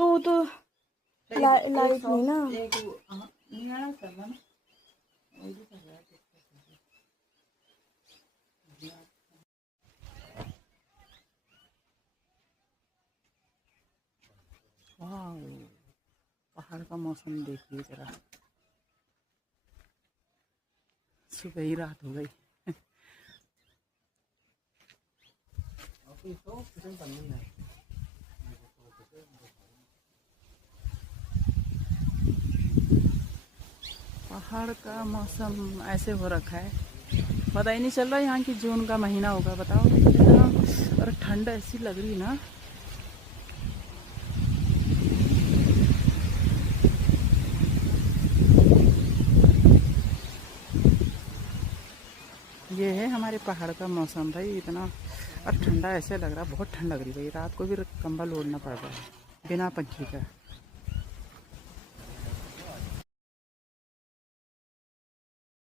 तो लाइट नहीं ना। वाह, पहाड़ का मौसम देखिए जरा, सुबह ही रात हो गई। पहाड़ का मौसम ऐसे हो रखा है, पता ही नहीं चल रहा यहाँ की जून का महीना होगा, बताओ कितना। और ठंड ऐसी लग रही ना, ये है हमारे पहाड़ का मौसम भाई। इतना और ठंडा ऐसे लग रहा, बहुत ठंड लग रही भाई। रात को भी कंबल ओढ़ना पड़ रहा है बिना पंखे का।